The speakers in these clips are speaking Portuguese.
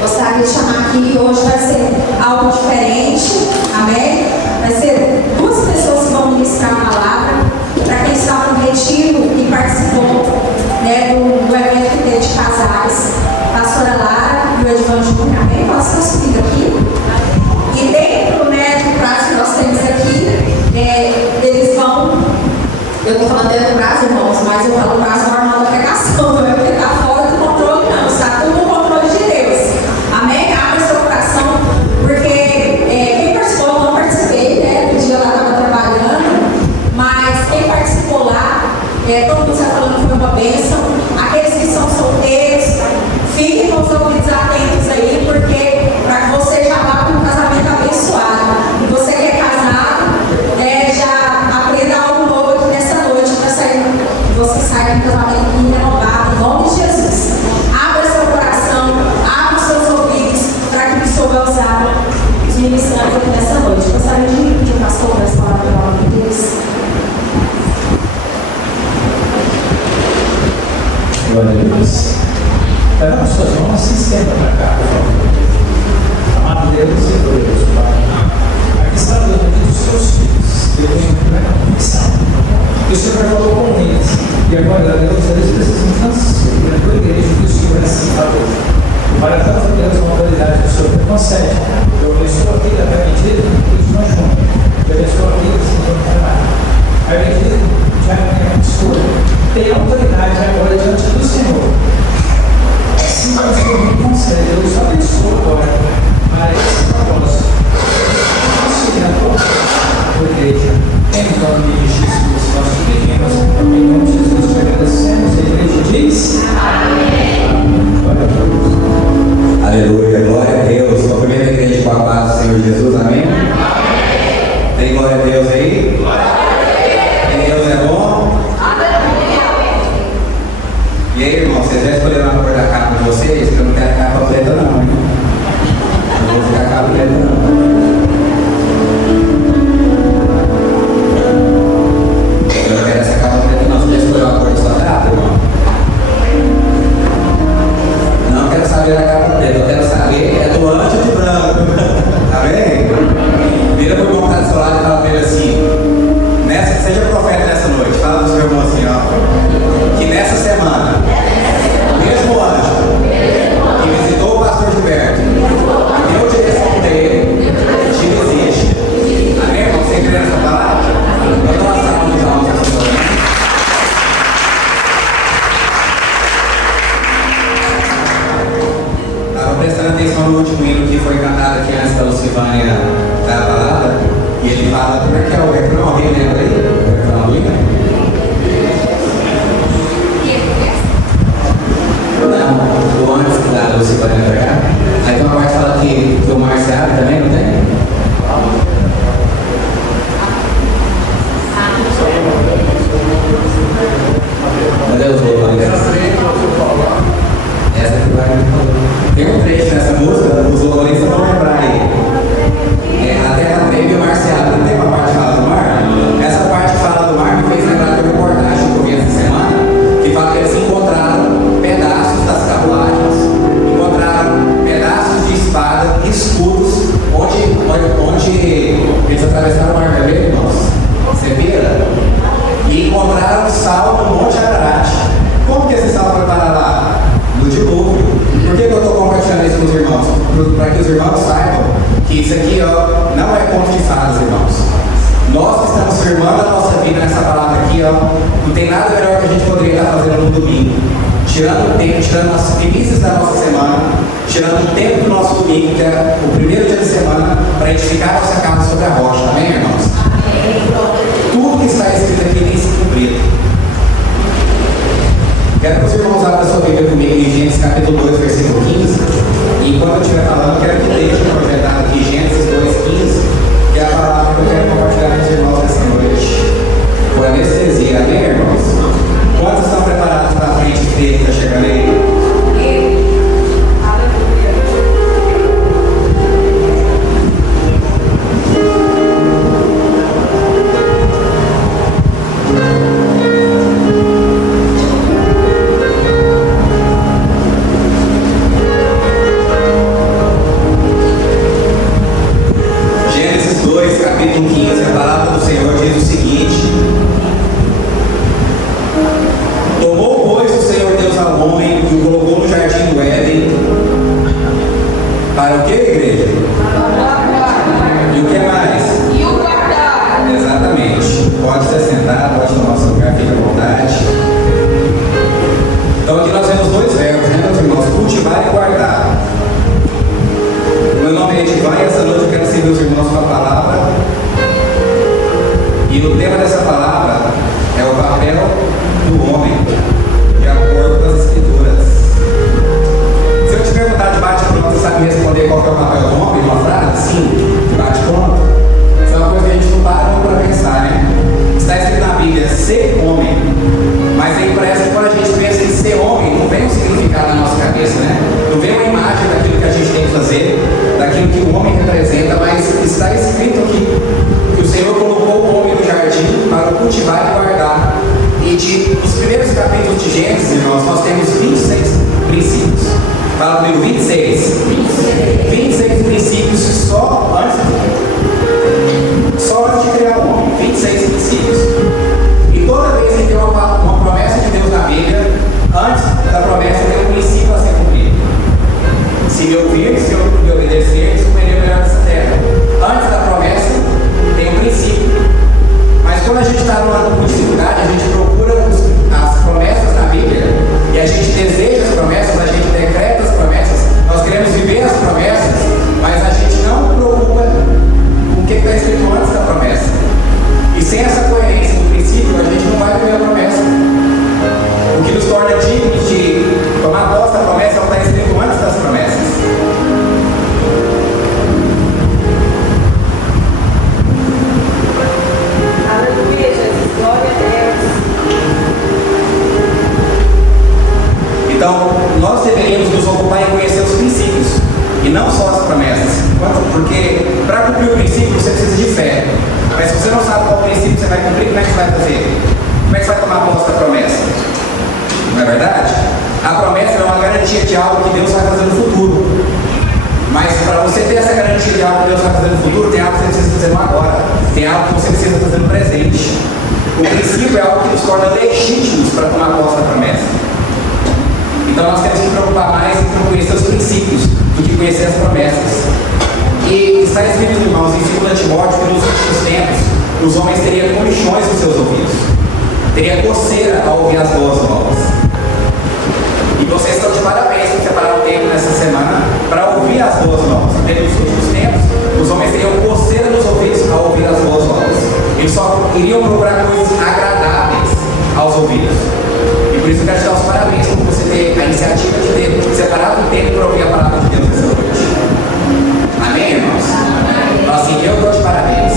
Gostaria de chamar aqui que hoje vai ser algo diferente, amém? Vai ser duas pessoas que vão ministrar a palavra. Para quem está no retiro e participou, né, do evento que teve de casais, a pastora Lara e o Edvan Júnior, amém? Pode estar subindo aqui. E dentro, né, do prazo que nós temos aqui, eles vão, eu estou falando dentro do prazo, irmãos, mas eu falo prazo normal da pregação, não é porque está fora do controle, não, está tudo no controle de Deus, amém? Abra seu coração, porque quem participou, eu não participei, né, no dia lá estava trabalhando, mas quem participou lá, todo mundo está falando que foi uma bênção. Aqueles que são solteiros, fiquem com os ouvidos atentos aí, porque para que você já vá com um casamento abençoado. E você que é casado, já aprenda algo novo aqui nessa noite, para sair, você sair com um casamento renovado, em nome de Jesus. Abra seu coração, abra os seus ouvidos, para que o Senhor vai usar os ministrantes aqui nessa noite. Gostaria de pedir o pastor para falar a palavra de Deus. Glória a Deus. Leva as suas mãos, se estenda para cá, por favor. Amado Deus e glorioso Pai, aqui está a vida dos seus filhos. Eu tenho plena convicção que o Senhor falou com eles. E agora, Deus, eles precisam transferir a tua igreja que o Senhor assim falou. Para tanto, Deus, com a autoridade que o Senhor me concede, eu abençoo a vida da medida que eles não juntam. Eu abençoo a vida que eles não trabalham. A medida que já é escolha, tem autoridade agora diante do Senhor. Assim como o Senhor me concede, eu só abençoo agora para esse propósito. Auxiliar a igreja, em nome de Jesus, nós pedimos, em nome de Jesus, te agradecemos. A igreja diz: Amém. Glória a Deus. Aleluia, glória a Deus. Cumprimento a igreja com a paz do Senhor Jesus, amém? Amém. Tem glória a Deus aí? Glória a Deus. Deus é bom? E aí, irmão, vocês já escolheram a cor da capa de vocês? Que eu não quero capa preta, não, hein? Não vou ficar capa preta, não. Eu não quero essa capa preta, não. Você já escolheu a cor da sua capa, irmão? Não quero saber da capa preta, eu quero saber do anjo de branco. Tá bem? Vira pro irmão que tá do seu lado e fala pra ele assim: seja profeta nessa noite, fala pro seu irmão assim, ó, que nessa semana, mesmo anjo que visitou o pastor Gilberto, deu direção para ele, te existe. Amém, irmão? Você crê nessa palavra? Então nós estamos almas nessa noite. Estava prestando atenção no último hino que foi cantado aqui antes da Lucivânia da palavra, e ele fala, como é que é o refrão? Alguém lembra aí? O refrão do hino? Não, o antes da Lucivânia entregar. Aí tem uma parte que fala que o mar se abre também, não tem? Cadê os louvores? Essa que vai. Tem um trecho nessa música, os louvores vão lembrar aí. A terra treme e o mar se abre. Não tem uma parte que fala do mar? Essa parte que fala do mar me fez lembrar de uma reportagem que eu vi essa semana, que fala que eles encontraram pedaços das carruagens, encontraram pedaços de espada, escudos, onde eles atravessaram o mar, tá vendo, irmãos? Você vira? E encontraram sal no Monte Ararat. Como que esse sal foi parar lá? No dilúvio. Por que eu estou compartilhando isso com os irmãos? Para que os irmãos saibam que isso aqui não é conto de fadas, irmãos. Nós que estamos firmando a nossa vida nessa palavra aqui, não tem nada melhor que a gente poderia estar fazendo no domingo. Tirando o tempo, tirando as primícias da nossa semana, tirando o tempo do nosso domingo, que é o primeiro dia da semana, para edificar a nossa casa sobre a rocha. Amém, irmãos? Tudo que está escrito aqui tem se cumprido. Quero que os irmãos abram a sua Bíblia comigo em Gênesis capítulo 2, versículo 15. E enquanto eu estiver falando, quero que deixe projetado aqui Gênesis 2,15, que é a palavra que eu quero compartilhar com os irmãos nessa noite. Por anestesia, amém, irmãos? Quantos estão preparados para a frente dele que está chegando aí? Para o que, igreja? E o que mais? E o guardar. Exatamente. Pode se sentar, pode tomar seu lugar, fique à vontade. Então aqui nós temos dois verbos, né, meus irmãos? Cultivar e guardar. Meu nome é Edivan e essa noite eu quero servir os irmãos com a palavra. E o tema dessa palavra é o papel do homem, de acordo com as Escrituras. Se eu te perguntar de bate-pronto, você sabe responder qual que é o papel do homem? Uma frase? Sim, de bate-pronto. Isso é uma coisa que a gente não para para pensar, né? Está escrito na Bíblia, ser homem. Mas aí parece que quando a gente pensa em ser homem, não vem um significado na nossa cabeça, né? Não vem uma imagem daquilo que a gente tem que fazer, daquilo que o homem representa, mas está escrito aqui que o Senhor colocou o homem no jardim para cultivar e guardar. E nos primeiros capítulos de Gênesis, irmãos, nós temos 26 princípios. Fala comigo, 26. 26 princípios só antes de criar o homem. 26 princípios. E toda vez que tem uma promessa de Deus na Bíblia, antes da promessa tem um princípio a ser cumprido. Se me ouvir, se eu me obedecer, isso comerei melhor nessa terra. Antes da promessa tem um princípio. Mas quando a gente está no ano com dificuldade, a gente procura as promessas na Bíblia e a gente deseja as promessas, a gente decreta as promessas, nós queremos viver as promessas, mas a gente não preocupa com o que está escrito antes da promessa. E sem essa coerência no princípio, a gente não vai viver a promessa. O que nos torna dignos de tomar posse da promessa é o que está escrito antes das promessas. Aleluia, Jesus. Glória a Deus. Então, nós deveríamos nos ocupar em conhecer os princípios e não só as promessas. Porque para cumprir o princípio você precisa de fé. Mas se você não sabe qual princípio você vai cumprir, como é que você vai fazer? Como é que você vai tomar posse da promessa? Não é verdade? A promessa é uma garantia de algo que Deus vai fazer no futuro. Mas para você ter essa garantia de algo que Deus vai fazer no futuro, tem algo que você precisa fazer no agora. Tem algo que você precisa fazer no presente. O princípio é algo que nos torna legítimos para tomar posse da promessa. Então nós temos que nos preocupar mais em conhecer os princípios do que conhecer as promessas. E está escrito, irmãos, em 2 Timóteo, que nos últimos tempos os homens teriam comichões nos seus ouvidos, teria coceira ao ouvir as boas novas. E vocês estão de parabéns por separar o tempo nessa semana para ouvir as boas novas. Porque nos últimos tempos os homens teriam coceira nos ouvidos ao ouvir as boas novas. Eles só iriam procurar coisas agradáveis aos ouvidos. E por isso eu quero te dar os parabéns por você ter a iniciativa de ter separado o tempo para ouvir a palavra de Deus nessa noite. Amém, irmãos? Então, assim, eu dou de parabéns.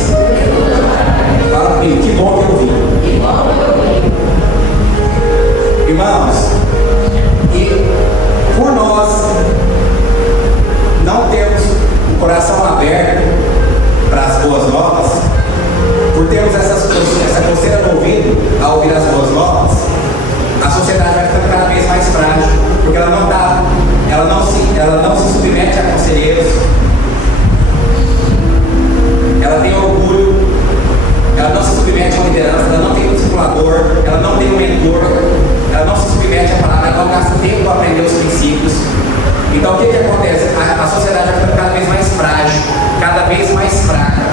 Fala comigo, que bom que eu vim. Irmãos, e por nós não termos o coração aberto para as boas novas, por termos essa coceira no ouvido ao ouvir as boas novas, a sociedade vai ficando cada vez mais frágil, porque ela não se submete a conselheiros, ela tem orgulho, ela não se submete a uma liderança, ela não tem um discipulador, ela não tem um mentor, ela não se submete à palavra, ela não gasta tempo para aprender os princípios. Então o que acontece? A sociedade vai ficando cada vez mais frágil, cada vez mais fraca.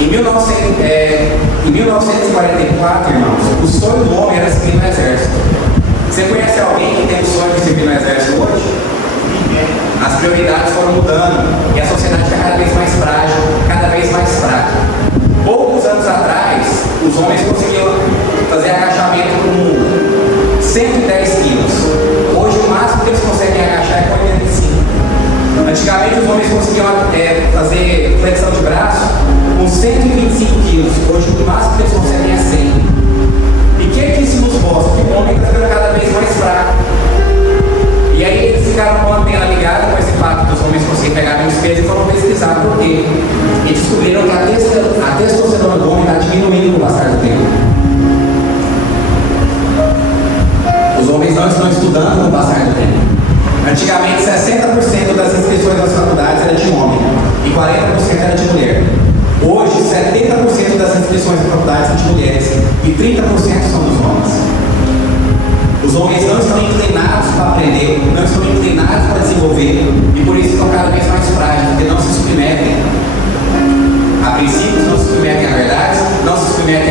Em 1944, irmãos, o sonho do homem era servir no exército. Você conhece alguém que tem o sonho de servir no exército hoje? As prioridades foram mudando e a sociedade está cada vez mais frágil, cada vez mais fraca. Poucos anos atrás, os homens conseguiam fazer agachamento com 110 quilos. Hoje, o máximo que eles conseguem agachar é com 85. Antigamente, os homens conseguiam fazer flexão de braço com 125 quilos. Hoje, o máximo que eles conseguem é 100. E o que isso nos mostra? Que o homem está ficando cada vez mais fraco. E aí eles ficaram com a antena ligada com esse fato que os homens conseguem pegar menos peso e foram pesquisar por quê. E descobriram que a testosterona do homem está diminuindo com o passar do tempo. Os homens não estão estudando com o passar do tempo. Antigamente, 60% das inscrições das faculdades era de homem e 40% era de mulher. Hoje, 70% das inscrições das faculdades são de mulheres e 30% são dos homens. Os homens não estão inclinados para aprender, não estão inclinados para desenvolver, e por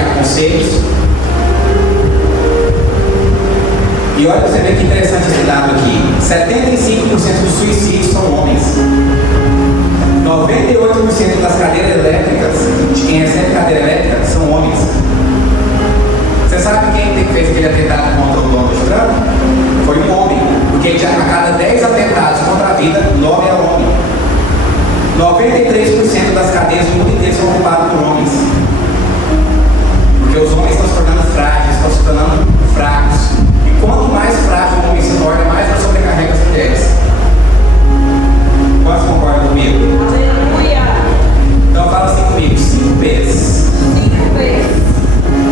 têm aconselhos. E olha pra você ver que interessante esse dado aqui. 75% dos suicídios são homens. 98% das cadeiras elétricas, de quem recebe cadeira elétrica, são homens. Você sabe quem fez aquele atentado contra o Donald Trump? Foi um homem. Porque já a cada 10 atentados contra a vida, 9 é homem. 93% das cadeias do mundo inteiro são ocupadas por homens. Porque os homens estão se tornando frágeis, estão se tornando fracos. E quanto mais frágil o homem se torna, mais ele sobrecarrega as mulheres. Quantos concordam comigo? Aleluia. Então fala assim comigo, 5 vezes. 5 vezes.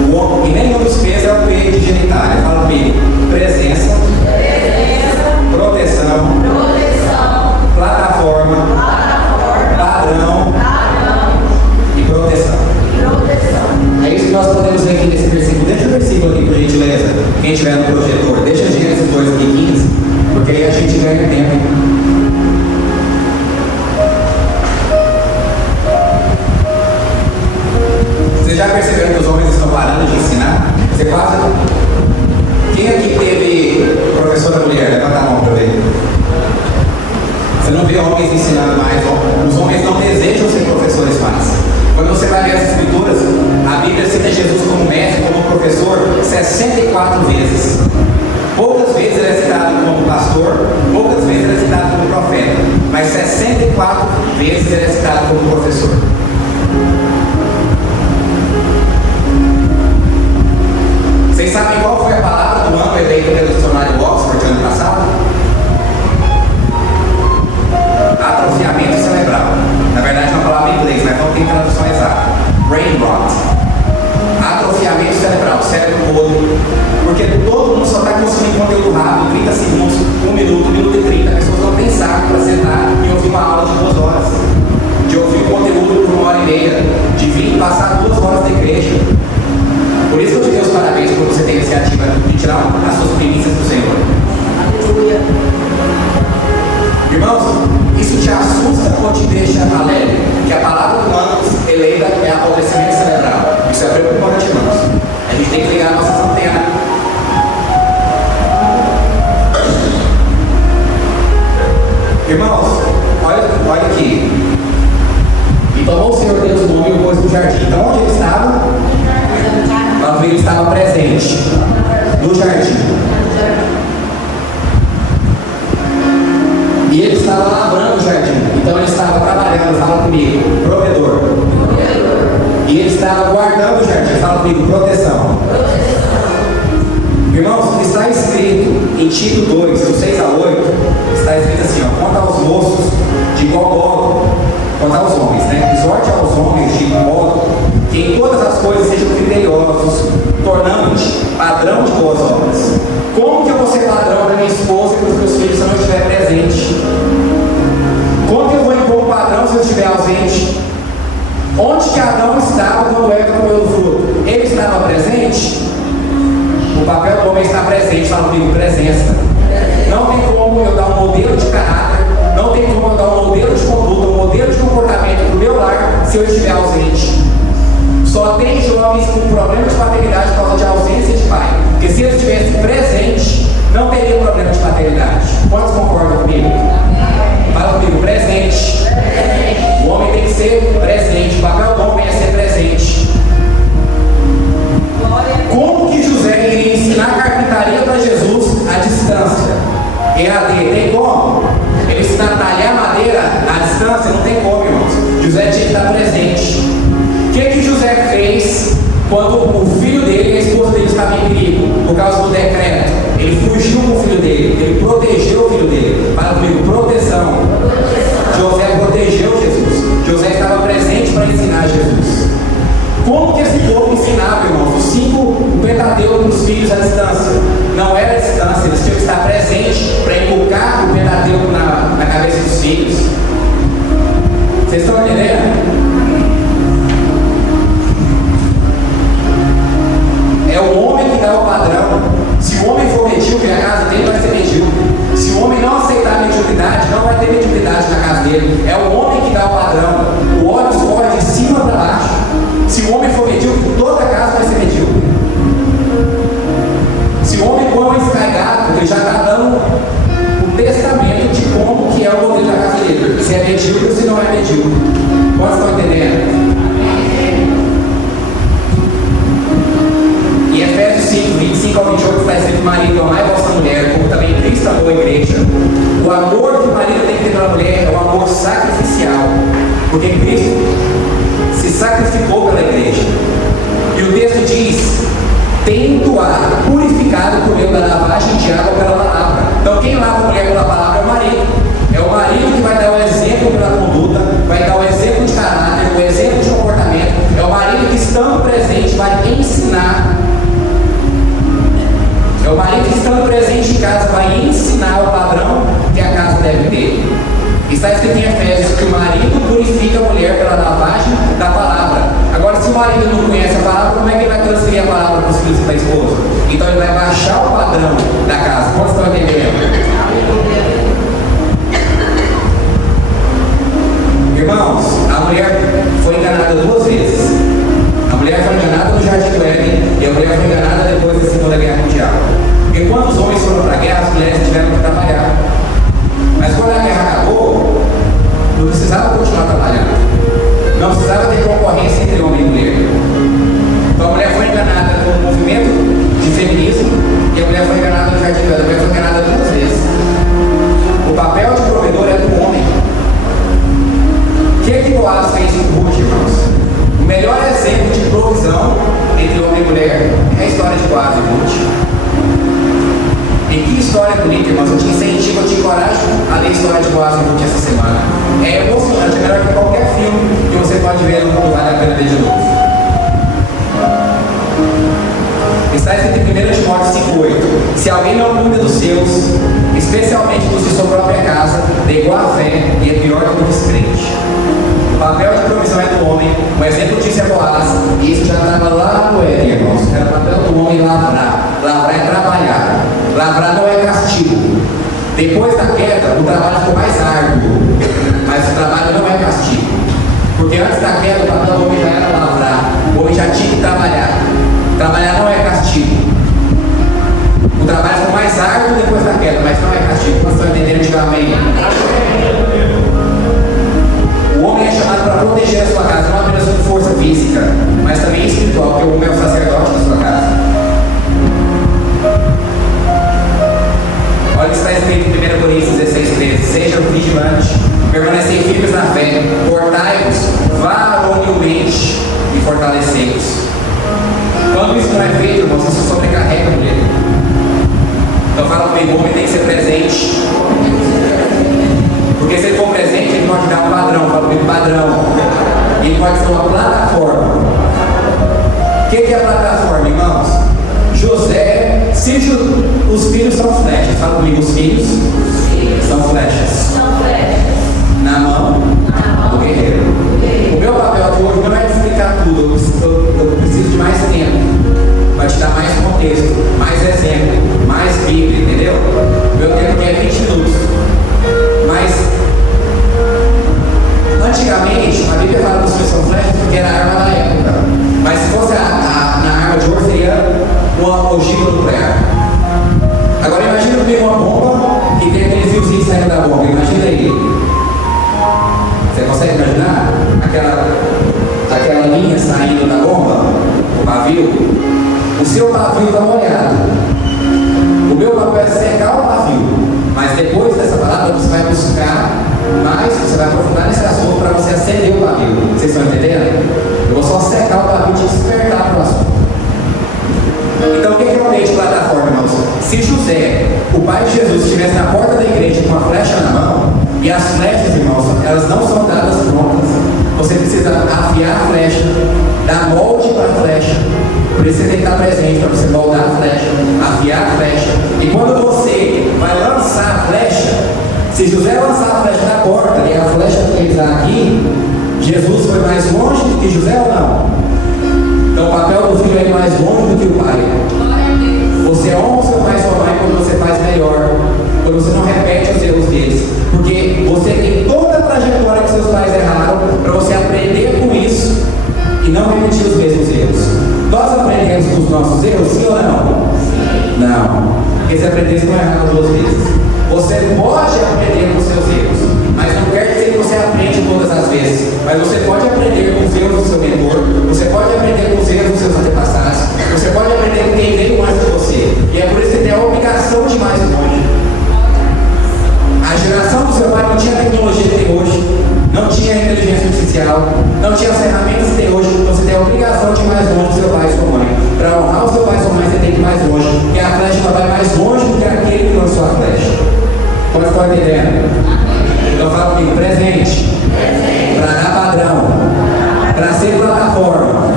O homem, e nenhum dos pesos é o P de genitália. Fala comigo, presença, proteção, plataforma, padrão e proteção. É isso que nós podemos ver aqui nesse versículo. Deixa o versículo aqui, por gentileza. Quem estiver no projetor, deixa Gênesis 2 aqui, 15, porque aí a gente ganha tempo. Vocês já perceberam que os homens estão parando de ensinar? Você quase... Quem aqui teve professora mulher? Levanta a mão para ver. Você não vê homens ensinando mais. Os homens não desejam ser professores mais. Quando você vai ler as escrituras, a Bíblia cita Jesus como mestre, como professor, 64 vezes. Poucas vezes ele é citado como pastor, poucas vezes ele é citado como profeta, mas 64 vezes ele é citado como professor. Vocês sabem qual foi a palavra do ano eleita pelo dicionário Oxford ano passado? Atrofiamento cerebral. Na verdade é uma palavra em inglês, mas não tem tradução exata. Brain rot. Atrofiamento cerebral, cérebro podre. Porque todo mundo só está consumindo conteúdo rápido, 30 segundos, 1 minuto, 1 minuto e 30. As pessoas não têm saco para sentar e ouvir uma aula de 2 horas. De ouvir o conteúdo por 1h30. De vir e passar 2 horas da igreja. Por isso que eu te dei os parabéns por você ter a iniciativa de tirar as suas primícias do Senhor. Aleluia. Irmãos, isso te assusta ou te deixa alegre? Que a palavra do ano eleita é apodrecimento cerebral. Isso é preocupante, irmãos. A gente tem que ligar a nossa antena. Irmãos, olha aqui. E tomou o Senhor Deus o homem e o pôs no jardim. Então onde ele estava? Ele estava presente no jardim. E ele estava lavrando o jardim. Então ele estava trabalhando, fala comigo, provedor. E ele estava guardando o jardim, fala comigo, proteção. Irmãos, está escrito em Tito 2, do 6 a 8, está escrito assim, ó, quanto aos moços, de igual modo, quanto aos homens, né? Exorte aos homens de igual modo, que em todas as coisas sejam criteriosos, tornando-te padrão de boas obras. Como que eu vou ser padrão da minha esposa e dos meus filhos se eu não estiver presente? Como que eu vou impor um padrão se eu estiver ausente? Onde que Adão estava quando Eva comeu do fruto? Ele estava presente? O papel do homem está presente, fala comigo, presença. Não tem como eu dar um modelo de caráter, não tem como eu dar um modelo de conduta, um modelo de comportamento para o meu lar se eu estiver ausente. Só tem jovens com problema de paternidade por causa de ausência de pai. Porque se eles estivessem presentes, não teria problema de paternidade. Quantos concordam comigo? Fala comigo, presente. O homem tem que ser presente. O papel do homem é ser presente. Como que José iria ensinar carpintaria para Jesus à distância? EAD, tem como? Ele ensinar a talhar madeira à distância? Não tem como, irmãos. José tinha que estar presente. O que José fez quando o filho dele e a esposa dele estavam em perigo por causa do decreto? Ele fugiu com o filho dele, ele protegeu o filho dele. Fala comigo, proteção. José protegeu Jesus. José estava presente para ensinar Jesus. Como que esse povo ensinava, irmãos? O Pentateuco dos filhos à distância. Não era a distância, eles tinham que estar presentes para inculcar o Pentateuco na cabeça dos filhos. Vocês estão entendendo? É o homem que dá o padrão. Se o homem for medíocre, a casa dele vai ser medíocre. Se o homem não aceitar a mediocridade, não vai ter mediocridade na casa dele. É o homem que dá o padrão. O óleo escorre de cima para baixo. Se o homem for medíocre, toda a casa vai medíocre se não é medíocre. Quantos estão entendendo? Em Efésios 5, 25 ao 28 está escrito: marido, amai vossa mulher, como também Cristo amou a igreja. O amor que o marido tem que ter pela mulher é um amor sacrificial, porque Cristo se sacrificou pela igreja. E o texto diz: tendo-a purificado por meio da lavagem de água pela palavra. Então quem lava a mulher pela palavra é o marido. É o marido que vai dar o exemplo pela conduta, vai dar o exemplo de caráter, o exemplo de comportamento. É o marido que, estando presente, vai ensinar. É o marido que, estando presente em casa, vai ensinar o padrão que a casa deve ter. Está escrito em Efésios que o marido purifica a mulher pela lavagem da palavra. Agora, se o marido não conhece a palavra, como é que ele vai transferir a palavra para os filhos e para a esposa? Então ele vai baixar o padrão da casa. Quantos estão entendendo? Irmãos, a mulher foi enganada 2 vezes. A mulher foi enganada no Jardim do Éden e a mulher foi enganada depois da Segunda Guerra Mundial. Porque quando os homens foram para a guerra, as mulheres tiveram que trabalhar. Mas quando a guerra acabou, não precisava continuar trabalhando. Não precisava ter concorrência entre homem e mulher. Então a mulher foi enganada com o movimento de feminismo e a mulher foi enganada no Jardim do Éden. A mulher foi enganada 2 vezes. O papel de provedor é do homem. O que Boaz fez em Ruth, irmãos? O melhor exemplo de provisão entre homem e mulher é a história de Boaz e Ruth. E que história bonita, irmãos. Eu te incentivo, eu te encorajo a ler a história de Boaz e Ruth essa semana. É emocionante, é melhor que qualquer filme que você pode ver no mundo, vale a pena ver de novo. Está escrito em 1 Timóteo 5,8: se alguém não cuida dos seus, especialmente dos de sua própria casa, negou a fé e é pior que o descrente. O papel de provisão é do homem. O exemplo disso é Boaz, e isso já estava lá no Éden, irmãos. Era o papel do homem lavrar. Lavrar é trabalhar. Lavrar não é castigo. Depois da queda, o trabalho ficou mais árduo, mas o trabalho não é castigo. Porque antes da queda, o papel do homem já era lavrar. O homem já tinha que trabalhar. Trabalhar não é castigo. O trabalho ficou mais árduo depois da queda, mas não é castigo. Vocês estão entendendo? Diga amém. O homem é chamado para proteger a sua casa, não apenas com força física, mas também espiritual, porque o homem é o sacerdote da sua casa. Olha o que está escrito em 1 Coríntios 16:13: sejam vigilantes, permanecei firmes na fé, portai-vos varonilmente e fortalecei-vos. Quando isso não é feito, irmãos, isso sobrecarrega a mulher. Então fala comigo, o homem tem que ser presente. Porque se ele for presente, ele pode dar um padrão, fala comigo, padrão. E ele pode ser uma plataforma. O que é a plataforma, irmãos? José, os filhos são flechas. Fala comigo, os filhos são flechas. Na mão do guerreiro. O meu papel aqui hoje não é explicar tudo. Eu preciso de mais tempo para te dar mais contexto, mais exemplo, mais Bíblia, entendeu? Meu tempo aqui é 20 minutos. Mas antigamente a Bíblia fala que os filhos são flechas porque era a arma da época. Mas se fosse na arma de hoje, seria uma ogiva nuclear. Agora imagina comigo uma bomba que tem aquele fiozinho saindo da bomba. Imagina aí. Você consegue imaginar? Aquela linha saindo da bomba, o pavio. O seu pavio está molhado. O meu papel é secar o pavio. Mas depois dessa palavra você vai buscar mais, você vai aprofundar nesse assunto para você acender o pavio. Vocês estão entendendo? Eu vou só secar o pavio e te despertar para o assunto. Então o que é o meio de plataforma, irmãos? Se José, o pai de Jesus, estivesse na porta da igreja com uma flecha na mão, e as flechas, irmãos, elas não são dadas prontas. Você precisa afiar a flecha, dar molde para a flecha. Precisa ter que estar presente para você moldar a flecha, afiar a flecha. E quando você vai lançar a flecha, se José lançar a flecha na porta e a flecha pisar aqui, Jesus foi mais longe do que José ou não? Então o papel do filho é ir mais longe do que o pai. Você honra o seu pai e sua mãe quando você faz melhor, quando você não repete os erros deles. Porque você tem toda a trajetória que seus pais erraram para você aprender com isso e não repetir os mesmos erros. Nós aprendemos com os nossos erros, sim ou não? Não. Porque se aprendesse não errava 2 vezes. Você pode aprender com os seus erros, mas não quer dizer que você aprenda não tinha inteligência artificial, não tinha as ferramentas que tem hoje. Você tem a obrigação de ir mais longe do seu pai e sua mãe. Para honrar o seu pai e sua mãe, você tem que ir mais longe, porque a flecha vai mais longe do que aquele que lançou a flecha. Pode estar entendendo? Então fala comigo, presente. Para dar padrão. Para ser plataforma.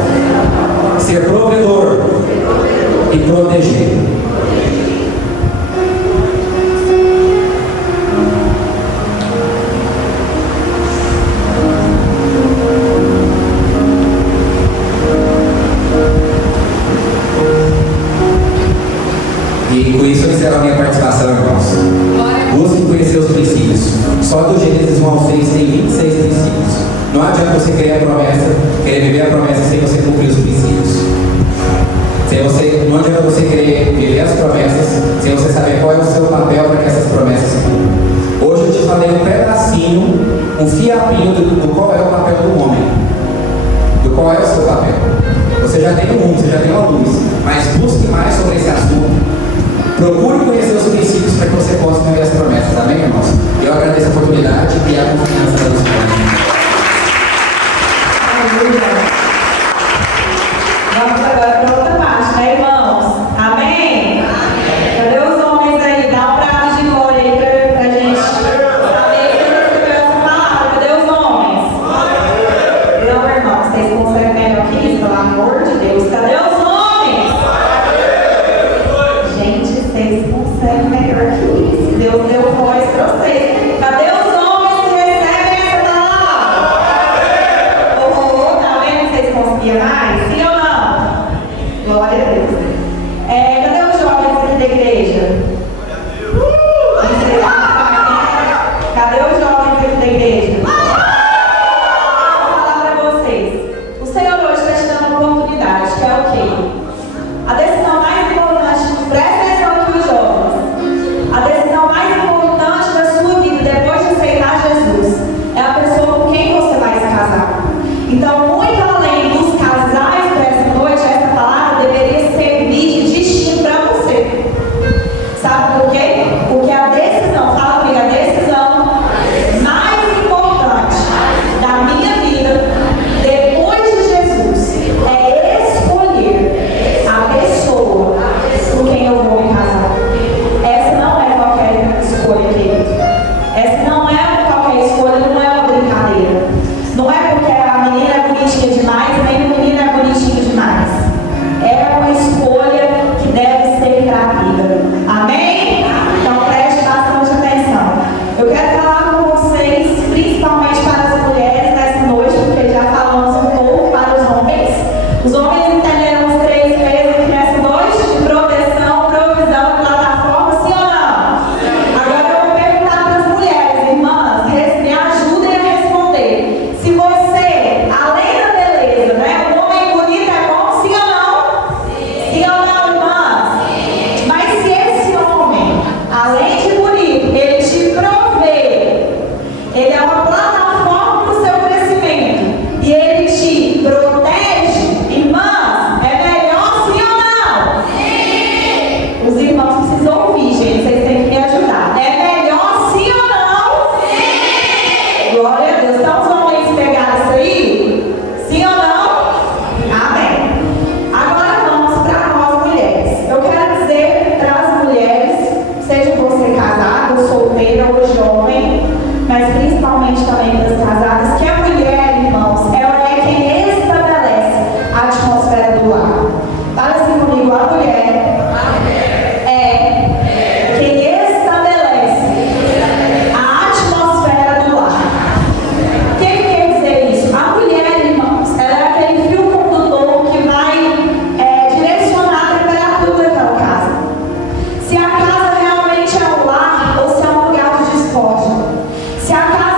Ser provedor. E proteger. E com isso eu encerro a minha participação, irmãos. Busquem conhecer os princípios. Só do Gênesis 1 ao 6 tem 26 princípios. Não adianta você querer a promessa, querer viver a promessa sem você cumprir os princípios. Não adianta você querer viver as promessas sem você saber qual é o seu papel para que essas promessas se cumpram. Hoje eu te falei um pedacinho, um fiapinho do qual é o papel do homem. Do qual é o seu papel. Você já tem um mundo, você já tem uma luz, mas busque mais sobre esse assunto. Procure conhecer os princípios para que você possa viver as promessas, amém, irmãos? Eu agradeço a oportunidade e a confiança dos irmãos. Vamos agora para outra parte, né, irmãos? Amém? Cadê os homens aí? Dá um prazo de glória aí pra gente saber que eu escrevi essa palavra. Cadê os homens? Não, irmãos, vocês conseguem melhor que isso, pelo amor de Deus. Cadê os homens? Gente, vocês conseguem melhor que isso. Deus deu voz pra vocês. Cadê os homens que recebem essa palavra? Tá vendo que vocês conseguiam mais? Sim ou não? Glória a Deus. Cadê os jovens aqui da igreja? Cadê os jovens aqui da igreja? Vou falar para vocês. O Senhor hoje está te dando uma oportunidade, que é o quê? A decisão mais importante, presta atenção aqui os jovens. A decisão mais importante da sua vida depois de aceitar Jesus é a pessoa com quem você vai se casar. Então, muito além dos casais para essa noite, essa palavra deveria servir de destino para você. Sabe por quê? Porque a decisão, fala comigo, a decisão mais importante da minha vida depois de Jesus é escolher a pessoa com quem eu vou me casar. Essa não é qualquer escolha, querido. Essa não é qualquer escolha, não é uma brincadeira. Não é porque a menina é bonitinha demais, nem o menino é bonitinho demais. É uma escolha que deve ser para a vida. Amém? Então preste bastante atenção. Eu quero falar com vocês, principalmente para as mulheres nessa noite, porque já falamos um pouco para os homens. Os homens entenderam os 3 meses aqui nessa noite de proteção, provisão e plataforma, sim ou não? Agora eu vou perguntar para as mulheres, irmãs, me ajudem a responder. Se você, além da beleza, né? Um homem bonito é bom, sim ou não? Sim ou não, irmãs? Mas se esse homem, além de bonito, ele te provê, ele é uma plataforma para o seu crescimento e ele te protege, irmãs, é melhor sim ou não? Sim! Os irmãos precisam ouvir, gente, vocês têm que me ajudar. É melhor sim ou não? Sim! Glória a Deus. Então os homens pegaram isso aí? Sim ou não? Amém. Agora vamos para nós mulheres. Eu quero dizer para as mulheres, seja você casada ou solteira ou jovem, mas principalmente também para as casadas, que a mulher, irmãos, ela é quem estabelece a atmosfera do lar. Fala assim comigo, a mulher é quem estabelece a atmosfera do lar. O que quer dizer isso? A mulher, irmãos, ela é aquele fio condutor que vai direcionar a temperatura daquela casa. Se a casa realmente é um lar ou se é um lugar de discórdia. Se a casa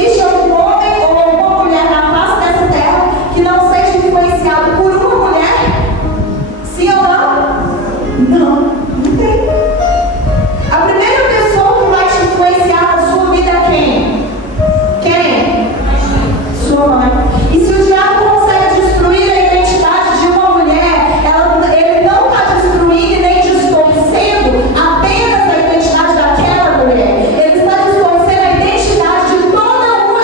existe algum homem ou uma mulher na face dessa terra que não seja influenciado por uma mulher? Sim ou não? Não, não tem. A primeira pessoa que vai te influenciar na sua vida é quem? Quem? Sua mãe. E se o diabo consegue destruir a identidade de uma mulher, ele não está destruindo nem distorcendo apenas a identidade daquela mulher. Ele está distorcendo a identidade de toda uma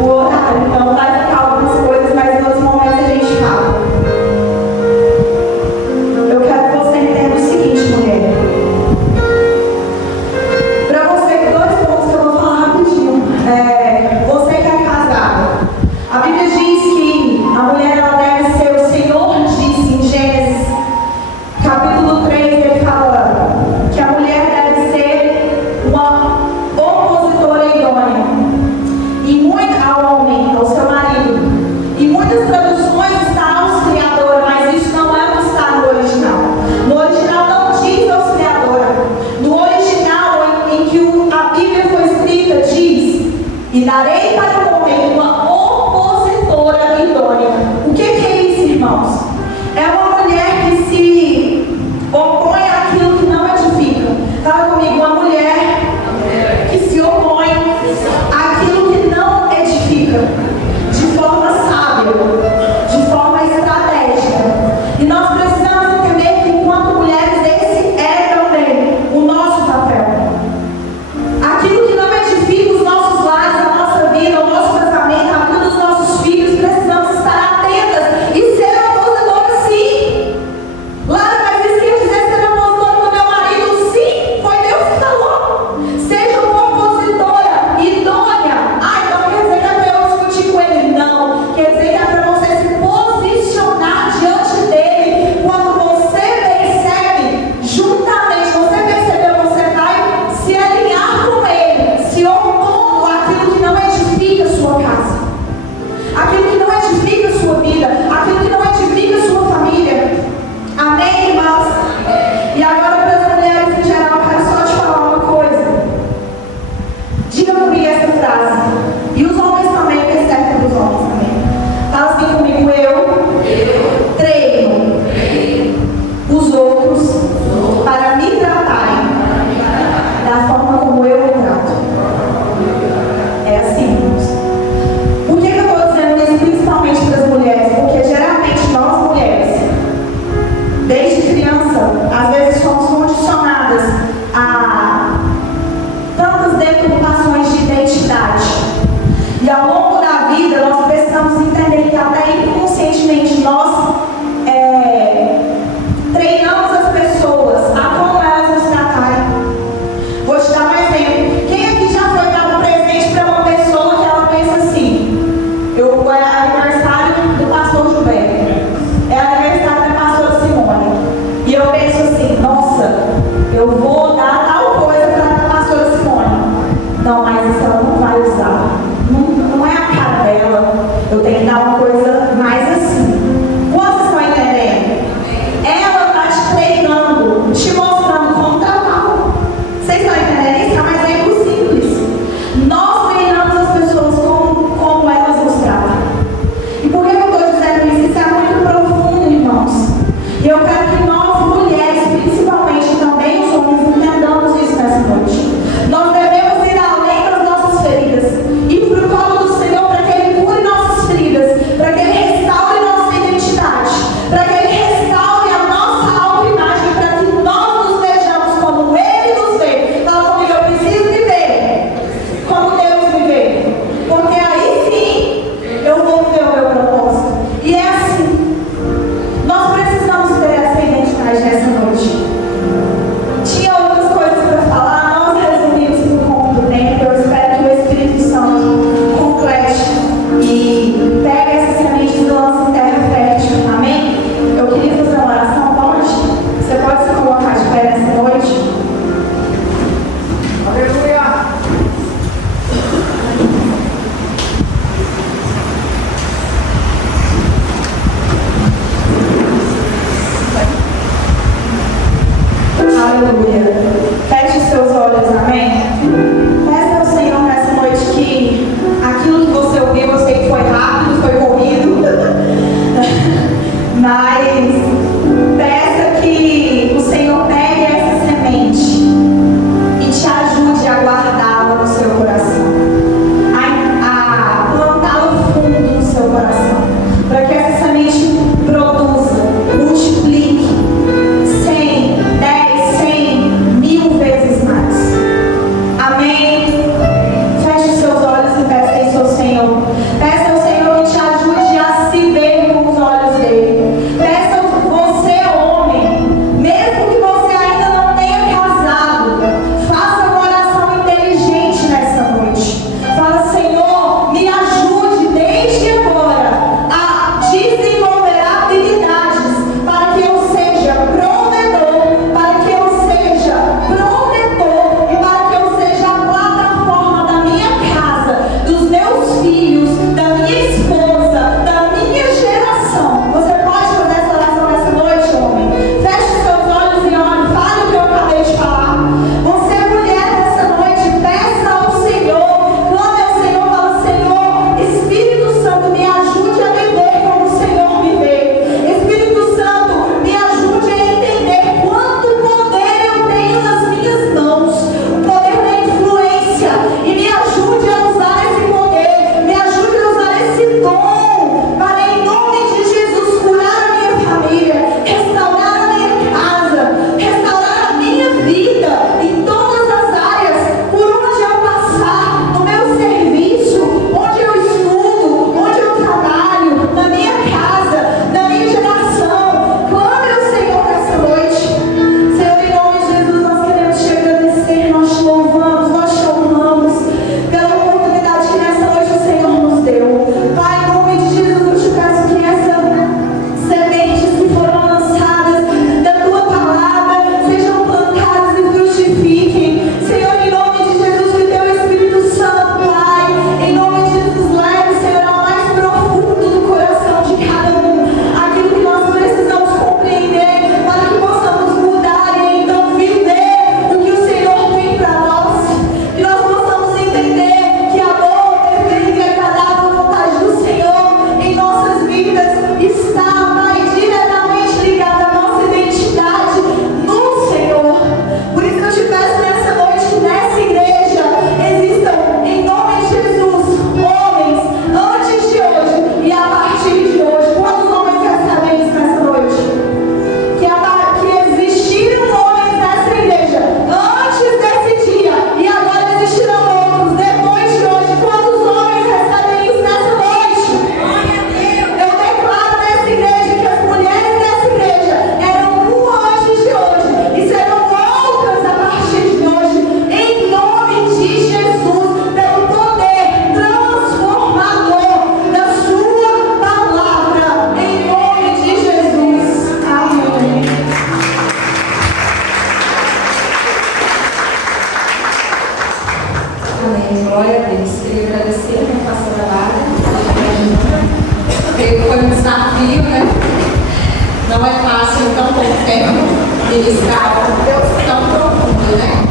o horário, então vai ficar algumas coisas, mas em outros momentos a gente fala. Eu quero que você entenda o seguinte, mulher. Para você, dois pontos que eu vou falar rapidinho. Você que é casada, a Bíblia diz que a mulher ela deve ser, o Senhor disse em Gênesis capítulo 3, ele fala que a mulher deve ser uma opositora idônea. E tão pouco tempo, ministrar algo tão profundo, né?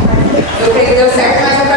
Eu creio que deu certo, mas